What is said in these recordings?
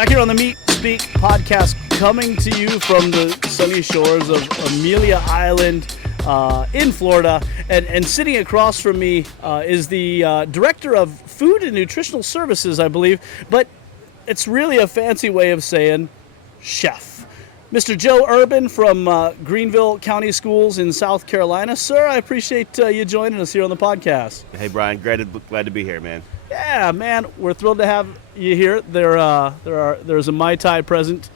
Back here on the Meat Speak podcast, coming to you from the sunny shores of Amelia Island in Florida. And sitting across from me is the Director of Food and Nutritional Services, I believe. But it's really a fancy way of saying chef. Mr. Joe Urban from Greenville County Schools in South Carolina. Sir, I appreciate you joining us here on the podcast. Hey, Brian, glad to be here, man. Yeah, man, we're thrilled to have you here. There's a Mai Tai present.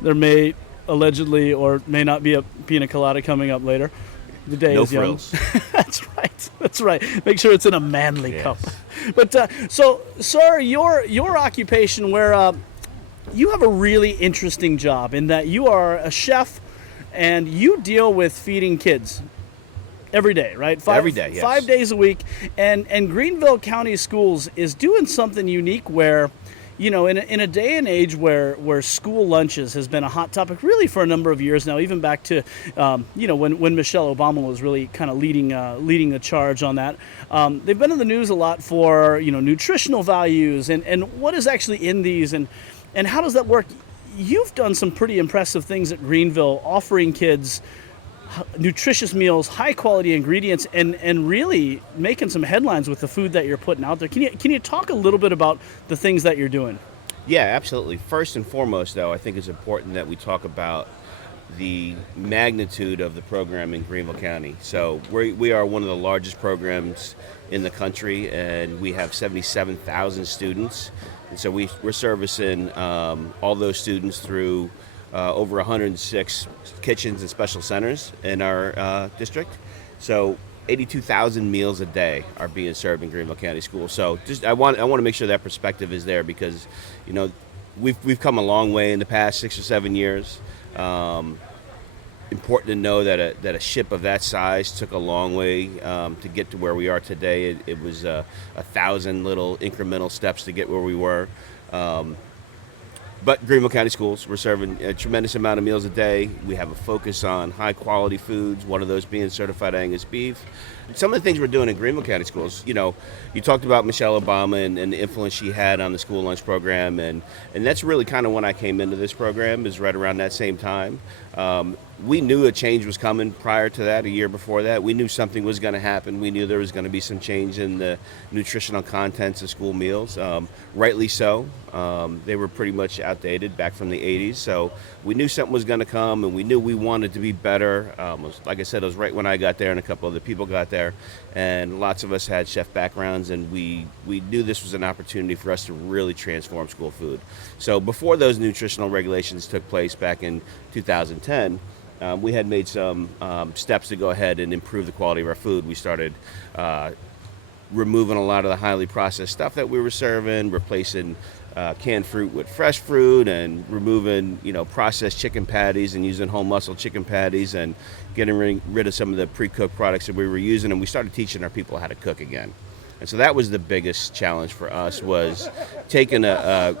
There may allegedly or may not be a pina colada coming up later. The day no is young. frills. That's right. Make sure it's in a manly cup. But so, sir, your occupation, where you have a really interesting job in that you are a chef and you deal with feeding kids. Every day, right? Every day, yes. 5 days a week. And Greenville County Schools is doing something unique where, you know, in a day and age where school lunches has been a hot topic really for a number of years now, even back to, when Michelle Obama was really kind of leading the charge on that. They've been in the news a lot for, nutritional values and what is actually in these and how does that work? You've done some pretty impressive things at Greenville, offering kids nutritious meals, high quality ingredients, and really making some headlines with the food that you're putting out there. Can you talk a little bit about the things that you're doing? Yeah, absolutely. First and foremost, though, I think it's important that we talk about the magnitude of the program in Greenville County. So we are one of the largest programs in the country, and we have 77,000 students. And so we're servicing all those students through over 106 kitchens and special centers in our district. So 82,000 meals a day are being served in Greenville County Schools. So I want to make sure that perspective is there because, we've come a long way in the past 6 or 7 years. Important to know that a ship of that size took a long way to get to where we are today. It was 1,000 little incremental steps to get where we were. But Greenville County Schools, we're serving a tremendous amount of meals a day. We have a focus on high-quality foods, one of those being certified Angus beef. Some of the things we're doing in Greenville County Schools, you talked about Michelle Obama and the influence she had on the school lunch program, and that's really kind of when I came into this program, is right around that same time. We knew a change was coming prior to that, a year before that. We knew something was going to happen. We knew there was going to be some change in the nutritional contents of school meals. Rightly so. They were pretty much outdated back from the 80s. So we knew something was going to come, and we knew we wanted to be better. Like I said, it was right when I got there and a couple other people got there. And lots of us had chef backgrounds, and we knew this was an opportunity for us to really transform school food. So before those nutritional regulations took place back in 2010, we had made some steps to go ahead and improve the quality of our food. We started removing a lot of the highly processed stuff that we were serving, replacing canned fruit with fresh fruit, and removing processed chicken patties and using whole muscle chicken patties, and getting rid of some of the pre-cooked products that we were using. And we started teaching our people how to cook again. And so that was the biggest challenge for us, was taking a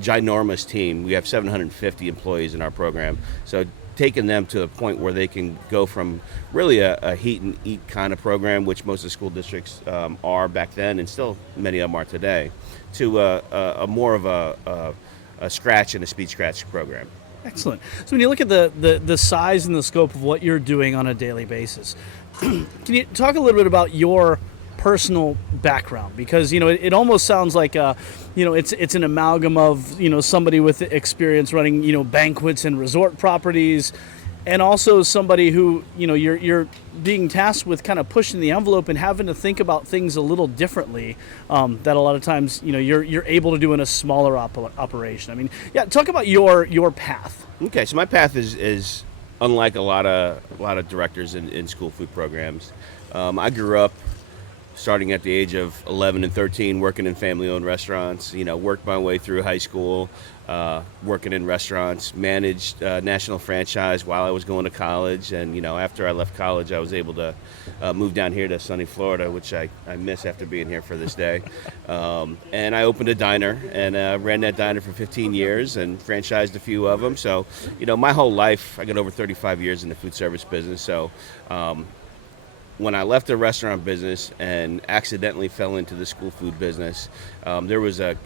ginormous team. We have 750 employees in our program. So taking them to a point where they can go from really a heat and eat kind of program, which most of the school districts are back then, and still many of them are today, to a more of a scratch and a speed scratch program. Excellent. So when you look at the size and the scope of what you're doing on a daily basis, can you talk a little bit about your personal background? Because it almost sounds like it's an amalgam of somebody with experience running banquets and resort properties, and also somebody who you're being tasked with kind of pushing the envelope and having to think about things a little differently that a lot of times you're able to do in a smaller operation. I mean, talk about your path. Okay, so my path is unlike a lot of directors in school food programs. I grew up starting at the age of 11 and 13, working in family-owned restaurants. Worked my way through high school, working in restaurants, managed national franchise while I was going to college. And, after I left college, I was able to move down here to sunny Florida, which I miss after being here for this day. And I opened a diner and ran that diner for 15 years and franchised a few of them. So, my whole life, I got over 35 years in the food service business. So, when I left the restaurant business and accidentally fell into the school food business, there was a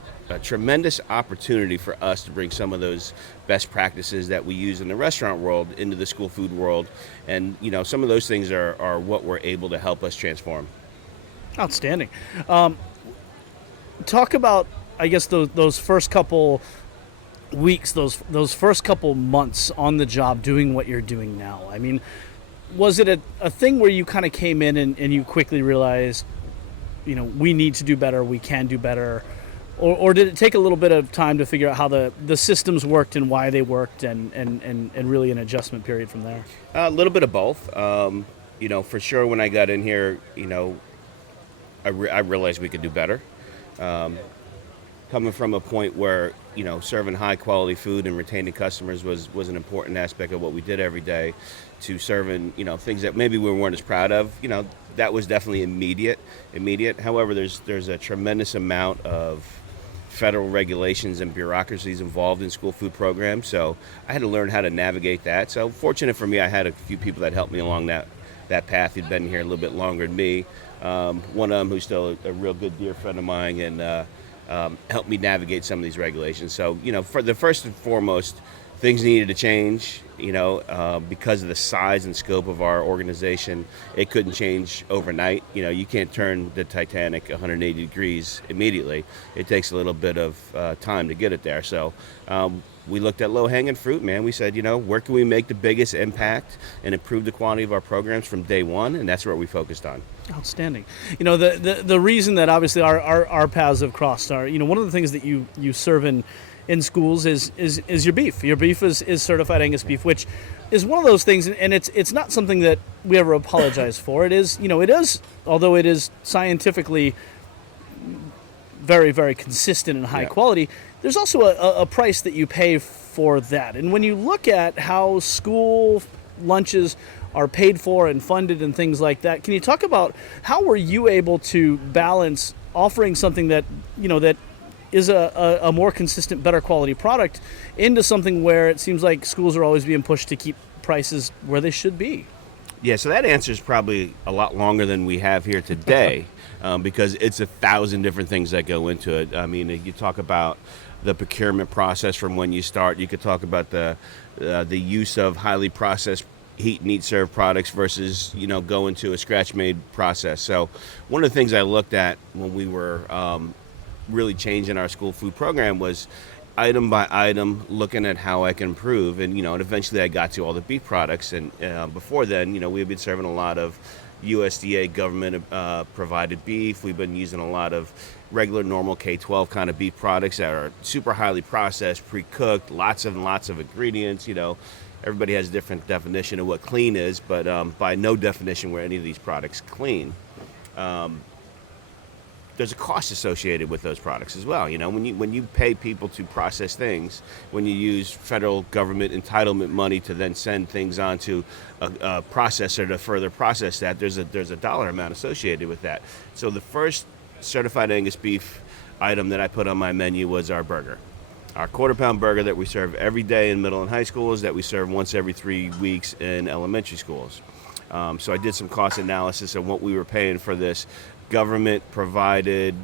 tremendous opportunity for us to bring some of those best practices that we use in the restaurant world into the school food world. And, some of those things are what were able to help us transform. Outstanding. Talk about, I guess, those first couple weeks, those first couple months on the job doing what you're doing now. I mean, was it a thing where you kind of came in and you quickly realized, we need to do better, we can do better? Or did it take a little bit of time to figure out how the systems worked and why they worked and really an adjustment period from there? A little bit of both. For sure when I got in here, I realized we could do better. Coming from a point where, serving high quality food and retaining customers was an important aspect of what we did every day, to serving, things that maybe we weren't as proud of, that was definitely immediate. However, there's a tremendous amount of federal regulations and bureaucracies involved in school food programs. So I had to learn how to navigate that. So fortunate for me, I had a few people that helped me along that path who'd been here a little bit longer than me. One of them who's still a real good dear friend of mine, and helped me navigate some of these regulations. So, for the first and foremost, things needed to change, because of the size and scope of our organization. It couldn't change overnight. You can't turn the Titanic 180 degrees immediately. It takes a little bit of time to get it there. So we looked at low-hanging fruit, man. We said, where can we make the biggest impact and improve the quality of our programs from day one? And that's what we focused on. Outstanding. The reason that obviously our paths have crossed are, one of the things that you serve in schools is your beef. Your beef is certified Angus beef, which is one of those things, and it's not something that we ever apologize for. It is, although it is scientifically very, very consistent and high quality, there's also a price that you pay for that. And when you look at how school lunches are paid for and funded and things like that, can you talk about how were you able to balance offering something that, that is a more consistent, better quality product into something where it seems like schools are always being pushed to keep prices where they should be? Yeah, so that answer is probably a lot longer than we have here today, because it's 1,000 different things that go into it. I mean, you talk about the procurement process from when you start. You could talk about the use of highly processed heat and eat serve products versus, going to a scratch-made process. So one of the things I looked at when we were really changing our school food program was item by item, looking at how I can improve. And, and eventually I got to all the beef products. And before then, we had been serving a lot of USDA government provided beef. We've been using a lot of regular, normal K-12 kind of beef products that are super highly processed, pre-cooked, lots and lots of ingredients. Everybody has a different definition of what clean is, but by no definition were any of these products clean. There's a cost associated with those products as well. When you pay people to process things, when you use federal government entitlement money to then send things on to a processor to further process that, there's a dollar amount associated with that. So the first certified Angus beef item that I put on my menu was our burger. Our quarter-pound burger that we serve every day in middle and high schools, that we serve once every 3 weeks in elementary schools. So I did some cost analysis of what we were paying for this government-provided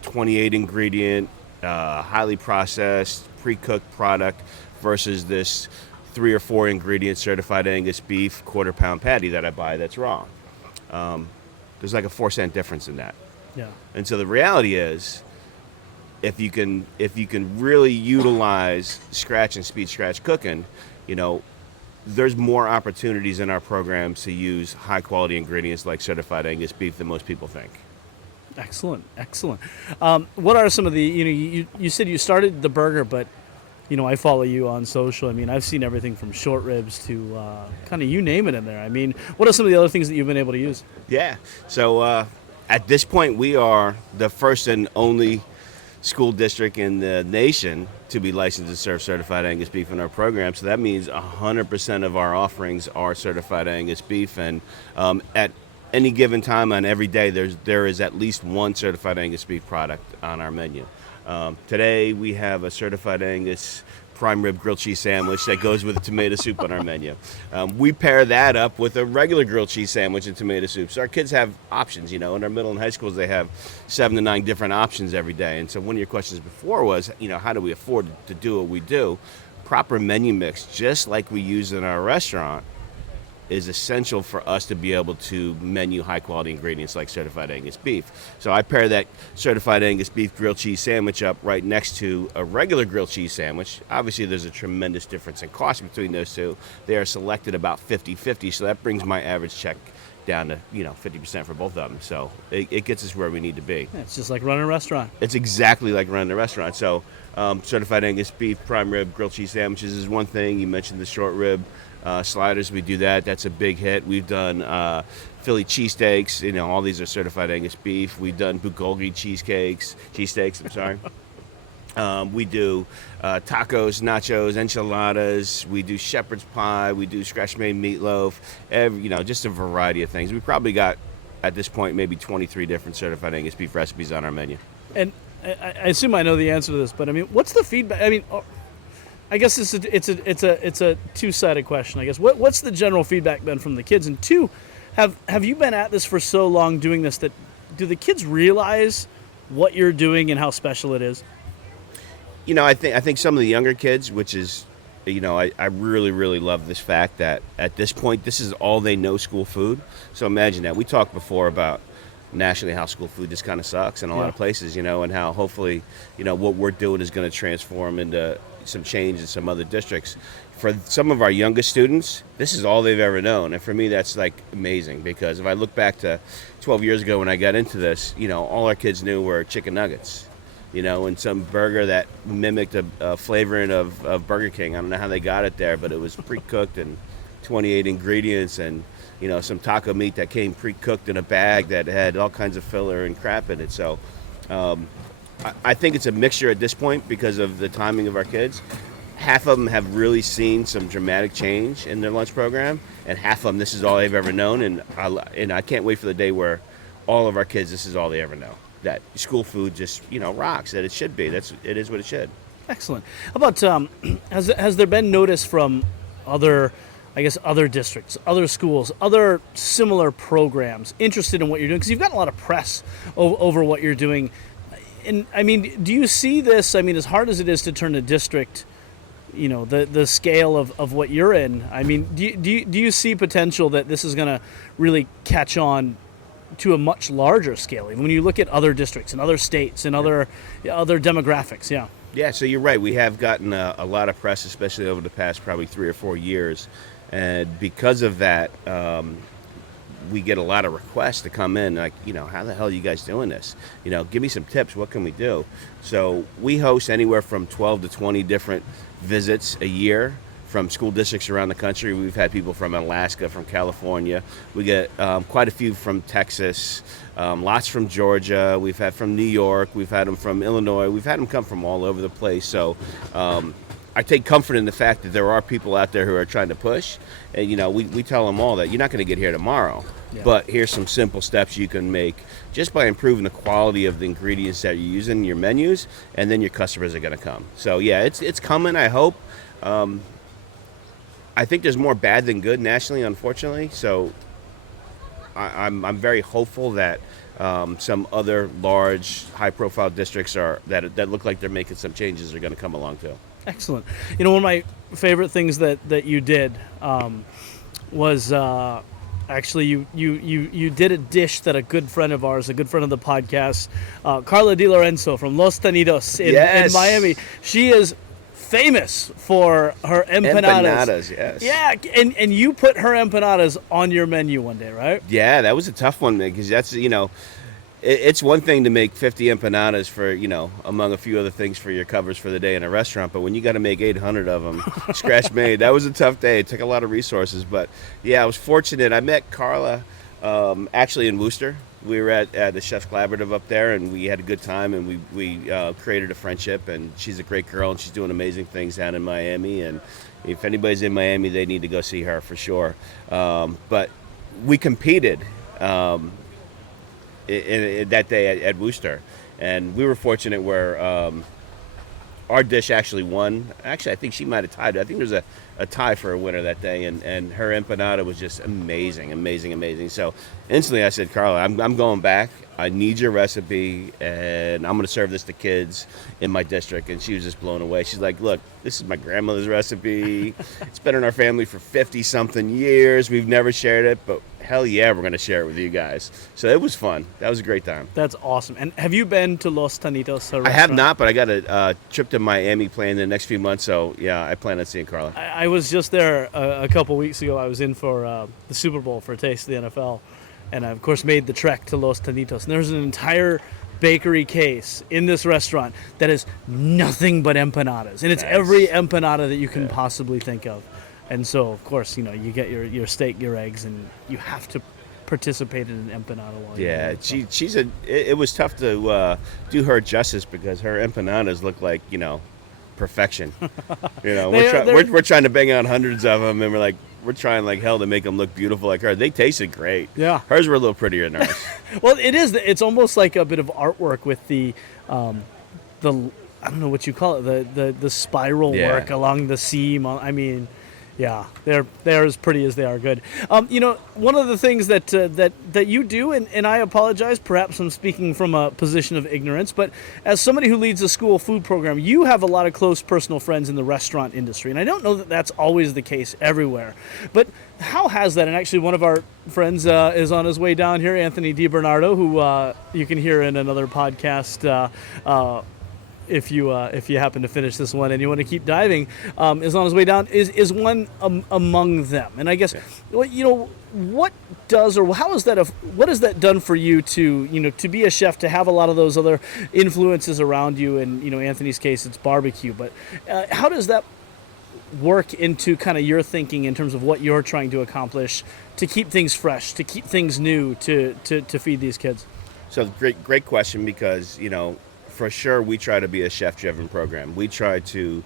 28 ingredient, highly processed, pre-cooked product versus this 3 or 4 ingredient certified Angus beef quarter-pound patty that I buy that's raw. There's like a 4-cent difference in that. Yeah. And so the reality is, if you can really utilize scratch and speed scratch cooking, there's more opportunities in our programs to use high quality ingredients like certified Angus beef than most people think. Excellent. What are some of the, you said you started the burger, but I follow you on social. I mean, I've seen everything from short ribs to kind of you name it in there. I mean, what are some of the other things that you've been able to use? Yeah. So at this point, we are the first and only school district in the nation to be licensed to serve certified Angus beef in our program. So that means 100% of our offerings are certified Angus beef. And at any given time on every day, there is at least one certified Angus beef product on our menu. Today we have a certified Angus prime rib grilled cheese sandwich that goes with a tomato soup on our menu. We pair that up with a regular grilled cheese sandwich and tomato soup. So our kids have options, in our middle and high schools, they have 7 to 9 different options every day. And so one of your questions before was, how do we afford to do what we do? Proper menu mix, just like we use in our restaurant, is essential for us to be able to menu high quality ingredients like certified Angus beef. So I pair that certified Angus beef grilled cheese sandwich up right next to a regular grilled cheese sandwich. Obviously there's a tremendous difference in cost between those two. They are selected about 50-50, so that brings my average check down to 50% for both of them. So it gets us where we need to be. Yeah, it's just like running a restaurant. It's exactly like running a restaurant. So certified Angus beef prime rib grilled cheese sandwiches is one thing. You mentioned the short rib sliders. We do that. That's a big hit. We've done Philly cheesesteaks. All these are certified Angus beef. We've done bulgogi cheesesteaks. I'm sorry. We do tacos, nachos, enchiladas. We do shepherd's pie. We do scratch-made meatloaf. Just a variety of things. We probably got, at this point, maybe 23 different certified Angus beef recipes on our menu. And I assume I know the answer to this, but what's the feedback? I guess it's a two-sided question. I guess what's the general feedback been from the kids? And two, have you been at this for so long doing this that do the kids realize what you're doing and how special it is? I think some of the younger kids, which is, I really, really love this fact that at this point, this is all they know, school food. So imagine that. We talked before about nationally how school food just kind of sucks in a lot of places, and how hopefully, what we're doing is going to transform into some change in some other districts. For some of our youngest students, this is all they've ever known. And for me, that's like amazing, because if I look back to 12 years ago when I got into this, all our kids knew were chicken nuggets. And some burger that mimicked a flavoring of Burger King. I don't know how they got it there, but it was pre-cooked and 28 ingredients, and some taco meat that came pre-cooked in a bag that had all kinds of filler and crap in it. So I think it's a mixture at this point because of the timing of our kids. Half of them have really seen some dramatic change in their lunch program, and half of them, this is all they've ever known. And I can't wait for the day where all of our kids, this is all they ever know. That school food just, rocks, that it should be. It is what it should. Excellent. How about, has there been notice from other districts, other schools, other similar programs interested in what you're doing? Because you've gotten a lot of press over what you're doing. And, do you see this, as hard as it is to turn a district, the scale of what you're in, do you see potential that this is going to really catch on to a much larger scale, even when you look at other districts and other states and other demographics? Yeah, so you're right. We have gotten a lot of press, especially over the past probably 3 or 4 years. And because of that, we get a lot of requests to come in, like, how the hell are you guys doing this? Give me some tips. What can we do? So we host anywhere from 12 to 20 different visits a year from school districts around the country. We've had people from Alaska, from California. We get quite a few from Texas, lots from Georgia. We've had from New York. We've had them from Illinois. We've had them come from all over the place. So I take comfort in the fact that there are people out there who are trying to push. And, we tell them all that you're not going to get here tomorrow. Yeah. But here's some simple steps you can make just by improving the quality of the ingredients that you're using in your menus, and then your customers are going to come. So, yeah, it's coming, I hope. I think there's more bad than good nationally, unfortunately. So I'm very hopeful that some other large, high-profile districts that look like they're making some changes are going to come along too. Excellent. One of my favorite things that you did was actually you did a dish that a good friend of ours, a good friend of the podcast, Carla Di Lorenzo from Los Tenidos in Miami. She is famous for her empanadas. Yes. Yeah, and you put her empanadas on your menu one day, right? Yeah, that was a tough one, because that's, it's one thing to make 50 empanadas for, among a few other things for your covers for the day in a restaurant, but when you got to make 800 of them, scratch made, that was a tough day. It took a lot of resources, but yeah, I was fortunate. I met Carla actually in Worcester. We were at the Chef's Collaborative up there, and we had a good time, and we created a friendship, and she's a great girl, and she's doing amazing things down in Miami, and if anybody's in Miami, they need to go see her for sure. But we competed in that day at Worcester, and we were fortunate where our dish actually won. Actually, I think she might have tied it. I think there's a tie for a winner that day, and her empanada was just amazing, amazing, amazing. So instantly I said, Carla, I'm going back. I need your recipe, and I'm going to serve this to kids in my district. And she was just blown away. She's like, look, this is my grandmother's recipe. It's been in our family for 50-something years. We've never shared it, but hell yeah, we're going to share it with you guys. So it was fun. That was a great time. That's awesome. And have you been to Los Tanitos? I have not, but I got a trip to Miami planned in the next few months. So yeah, I plan on seeing Carla. I was just there a couple weeks ago. I was in for the Super Bowl for a taste of the NFL. And I, of course, made the trek to Los Tanitos. And there's an entire bakery case in this restaurant that is nothing but empanadas. And it's every empanada that you can possibly think of. And so, of course, you get your steak, your eggs, and you have to participate in an empanada while you're there. Yeah, it was tough to do her justice because her empanadas look like, perfection. We're trying to bang out hundreds of them, and we're trying like hell to make them look beautiful like her. They tasted great. Yeah. Hers were a little prettier than ours. Well, it is. It's almost like a bit of artwork with the I don't know what you call it, the spiral work along the seam. I mean, yeah, they're as pretty as they are good. One of the things that you do, and I apologize, perhaps I'm speaking from a position of ignorance, but as somebody who leads a school food program, you have a lot of close personal friends in the restaurant industry, and I don't know that that's always the case everywhere. But how has that? And actually, one of our friends is on his way down here, Anthony DiBernardo, who you can hear in another podcast. If you happen to finish this one and you want to keep diving, is on his way down, is one among them. And I guess, what does or how is that? What has that done for you to be a chef, to have a lot of those other influences around you? And Anthony's case, it's barbecue. But how does that work into kind of your thinking in terms of what you're trying to accomplish to keep things fresh, to keep things new, to feed these kids? So great question, because for sure, we try to be a chef-driven program. We try to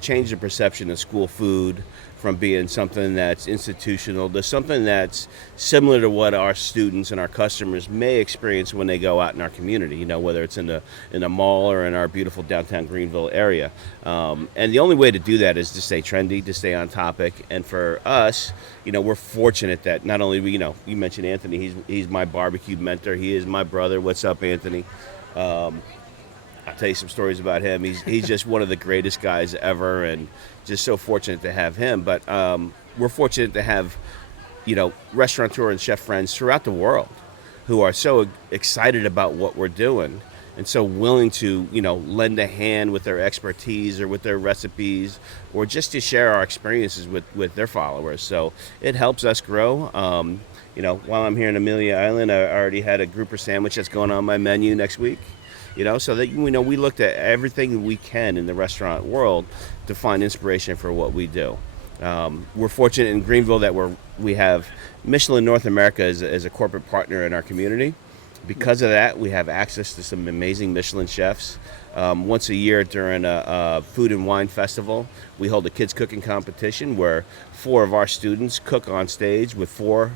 change the perception of school food from being something that's institutional to something that's similar to what our students and our customers may experience when they go out in our community, whether it's in the mall or in our beautiful downtown Greenville area. And the only way to do that is to stay trendy, to stay on topic. And for us, we're fortunate that not only you mentioned Anthony, he's my barbecue mentor. He is my brother. What's up, Anthony? I'll tell you some stories about him. He's just one of the greatest guys ever, and just so fortunate to have him. But we're fortunate to have, restaurateur and chef friends throughout the world who are so excited about what we're doing and so willing to, lend a hand with their expertise or with their recipes, or just to share our experiences with their followers. So it helps us grow. While I'm here in Amelia Island, I already had a grouper sandwich that's going on my menu next week. So that we looked at everything we can in the restaurant world to find inspiration for what we do. We're fortunate in Greenville that we have Michelin North America as a corporate partner in our community. Because of that, we have access to some amazing Michelin chefs. Once a year during a food and wine festival, we hold a kids cooking competition where 4 of our students cook on stage with 4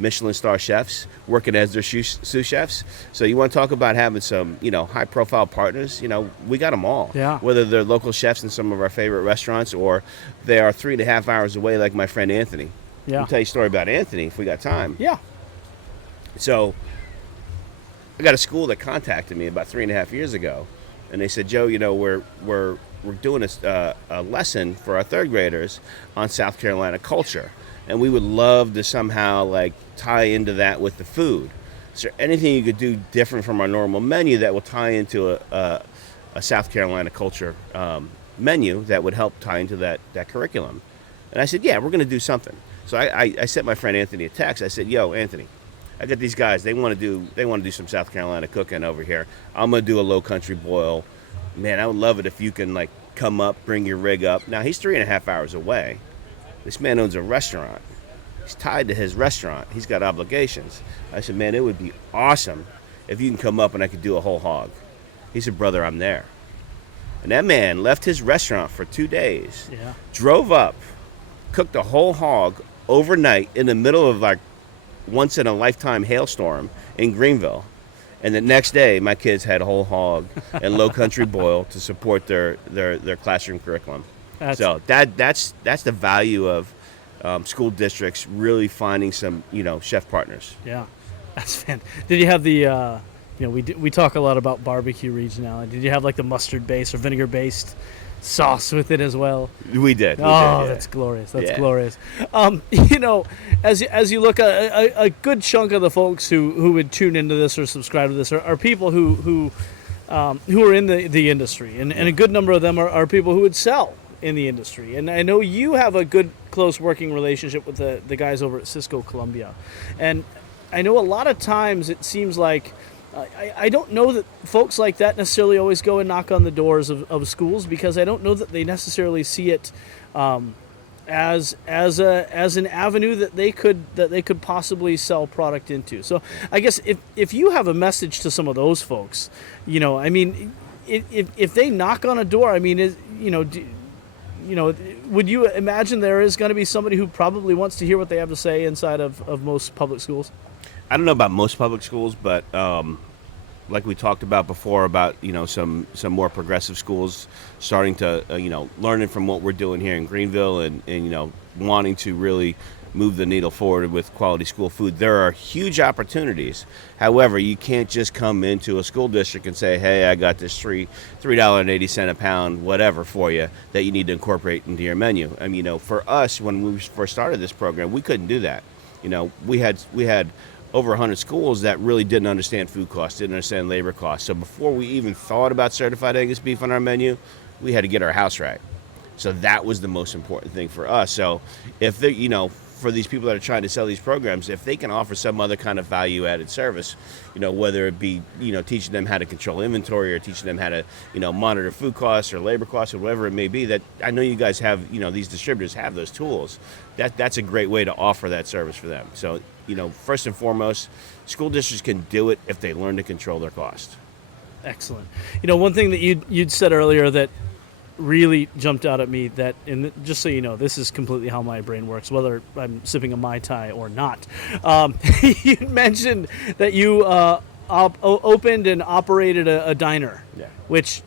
Michelin star chefs working as their sous chefs. So you want to talk about having some, high profile partners, we got them all. Yeah. Whether they're local chefs in some of our favorite restaurants or they are 3.5 hours away, like my friend Anthony. Yeah. I'll tell you a story about Anthony if we got time. Yeah. So I got a school that contacted me about 3.5 years ago, and they said, Joe, we're doing a lesson for our 3rd graders on South Carolina culture. And we would love to somehow tie into that with the food. Is there anything you could do different from our normal menu that will tie into a South Carolina culture menu that would help tie into that curriculum? And I said, yeah, we're going to do something. So I sent my friend Anthony a text. I said, yo, Anthony, I got these guys. They want to do some South Carolina cooking over here. I'm going to do a low country boil. Man, I would love it if you can come up, bring your rig up. Now he's 3.5 hours away. This man owns a restaurant. He's tied to his restaurant. He's got obligations. I said, man, it would be awesome if you can come up and I could do a whole hog. He said, brother, I'm there. And that man left his restaurant for 2 days, drove up, cooked a whole hog overnight in the middle of once in a lifetime hailstorm in Greenville. And the next day, my kids had whole hog and low country boil to support their classroom curriculum. That's the value of school districts really finding some chef partners. Yeah, that's fantastic. Did you have the we talk a lot about barbecue regionality. Did you have like the mustard based or vinegar based sauce with it as well? We did. Yeah. That's glorious. That's glorious. As you look, a good chunk of the folks who would tune into this or subscribe to this are people who are in the industry, and a good number of them are people who would sell in the industry. And I know you have a good, close working relationship with the guys over at Cisco Columbia, and I know a lot of times it seems like I don't know that folks like that necessarily always go and knock on the doors of schools, because I don't know that they necessarily see it as an avenue that they could possibly sell product into. So I guess if you have a message to some of those folks, if they knock on a door, would you imagine there is going to be somebody who probably wants to hear what they have to say inside of most public schools? I don't know about most public schools, but like we talked about before, about some more progressive schools starting to learning from what we're doing here in Greenville, and wanting to really move the needle forward with quality school food. There are huge opportunities. However, you can't just come into a school district and say, hey, I got this $3.80 a pound whatever for you that you need to incorporate into your menu. For us, when we first started this program, we couldn't do that. We had over 100 schools that really didn't understand food costs, didn't understand labor costs. So before we even thought about certified Angus beef on our menu, we had to get our house right. So that was the most important thing for us. So if they, for these people that are trying to sell these programs, if they can offer some other kind of value-added service, whether it be, teaching them how to control inventory, or teaching them how to, monitor food costs or labor costs or whatever it may be, that I know you guys have, these distributors have those tools. That's a great way to offer that service for them. So, first and foremost, school districts can do it if they learn to control their cost. Excellent. One thing that you'd said earlier that really jumped out at me, that, and just so you know, this is completely how my brain works, whether I'm sipping a Mai Tai or not. You mentioned that you opened and operated a diner, which,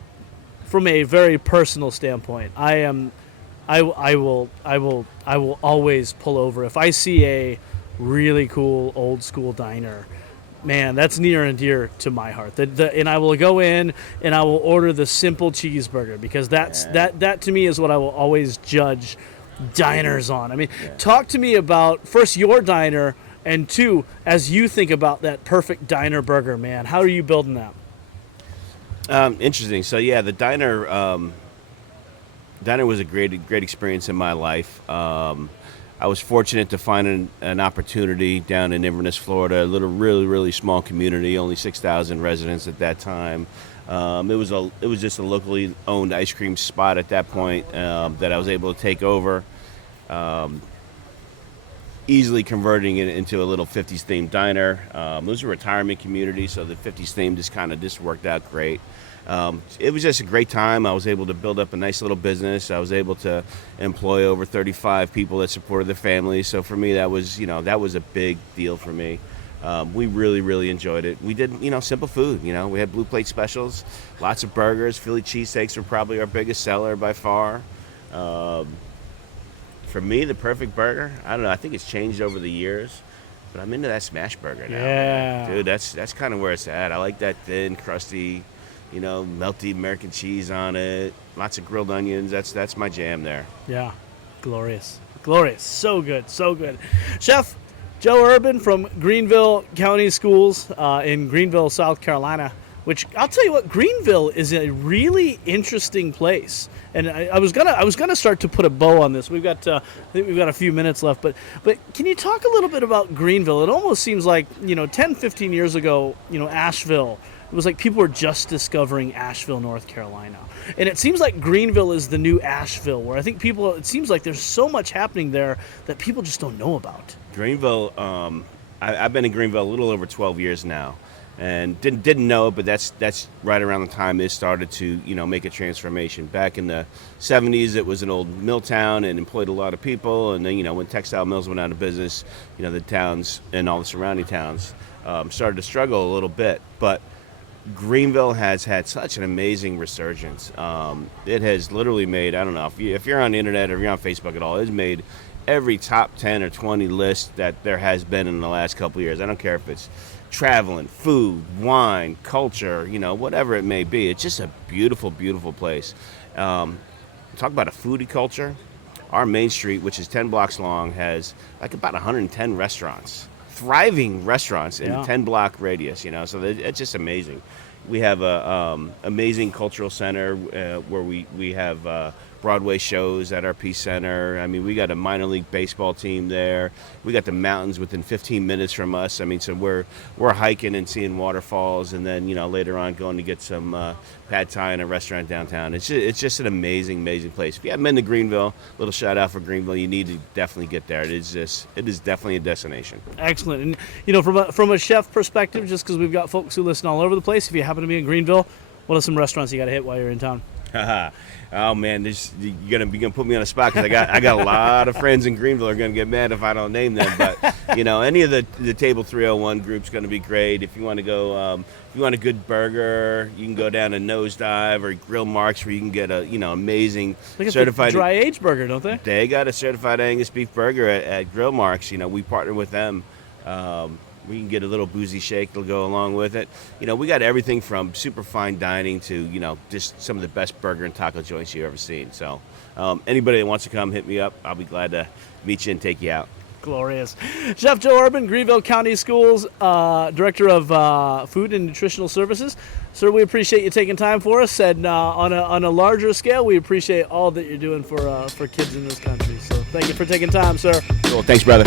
from a very personal standpoint, I will always pull over if I see a really cool old school diner. Man, that's near and dear to my heart. And I will go in and I will order the simple cheeseburger, because that to me is what I will always judge diners on. Talk to me about, first, your diner, and two, as you think about that perfect diner burger, man, how are you building that? Interesting. So yeah, the diner was a great experience in my life. I was fortunate to find an opportunity down in Inverness, Florida, a little really small community, only 6,000 residents at that time. It was just a locally owned ice cream spot at that point that I was able to take over, easily converting it into a little 50s themed diner. It was a retirement community, so the 50s theme just worked out great. It was just a great time. I was able to build up a nice little business. I was able to employ over 35 people that supported their families. So for me, that was a big deal for me. We really enjoyed it. We did, simple food. We had blue plate specials, lots of burgers. Philly cheesesteaks were probably our biggest seller by far. For me, the perfect burger, I don't know, I think it's changed over the years, but I'm into that smash burger now. Yeah. Dude, that's kind of where it's at. I like that thin, crusty, melty American cheese on it, lots of grilled onions. That's my jam there. Yeah, glorious. So good. Chef Joe Urban from Greenville County Schools in Greenville, South Carolina, which I'll tell you what, Greenville is a really interesting place. And I was gonna start to put a bow on this. We've got I think we've got a few minutes left, but can you talk a little bit about Greenville? It almost seems like 10, 15 years ago, Asheville. It was like people were just discovering Asheville, North Carolina. And it seems like Greenville is the new Asheville, where I think it seems like there's so much happening there that people just don't know about. Greenville, I've been in Greenville a little over 12 years now. and didn't know it, but that's right around the time it started to make a transformation. Back in the 70s, it was an old mill town and employed a lot of people, and then when textile mills went out of business, the towns and all the surrounding towns started to struggle a little bit. But Greenville has had such an amazing resurgence. It has literally made, I don't know, if you're on the internet or if you're on Facebook at all, it's made every top 10 or 20 list that there has been in the last couple of years. I don't care if it's traveling, food, wine, culture, whatever it may be. It's just a beautiful, beautiful place. Talk about a foodie culture. Our main street, which is 10 blocks long, has like about 110 restaurants, thriving restaurants in a 10-block radius, so it's just amazing. We have a amazing cultural center where we have Broadway shows at our Peace Center. I mean, we got a minor league baseball team there. We got the mountains within 15 minutes from us. I mean, so we're hiking and seeing waterfalls, and then later on going to get some pad thai in a restaurant downtown. It's just an amazing, amazing place. If you haven't been to Greenville, little shout out for Greenville. You need to definitely get there. It is definitely a destination. Excellent. And from a chef perspective, just because we've got folks who listen all over the place, if you happen to be in Greenville, what are some restaurants you got to hit while you're in town? Oh man, you're gonna put me on the spot because I got a lot of friends in Greenville who are gonna get mad if I don't name them. But any of the Table 301 group's gonna be great. If you want to go, if you want a good burger, you can go down to Nosedive or Grill Marks where you can get a amazing certified dry aged burger, don't they? They got a certified Angus beef burger at Grill Marks. We partner with them. We can get a little boozy shake that'll go along with it. We got everything from super fine dining to, just some of the best burger and taco joints you've ever seen. So anybody that wants to come, hit me up. I'll be glad to meet you and take you out. Glorious. Chef Joe Urban, Greenville County Schools, Director of Food and Nutritional Services. Sir, we appreciate you taking time for us, and on a larger scale, we appreciate all that you're doing for kids in this country. So thank you for taking time, sir. Cool. Thanks, brother.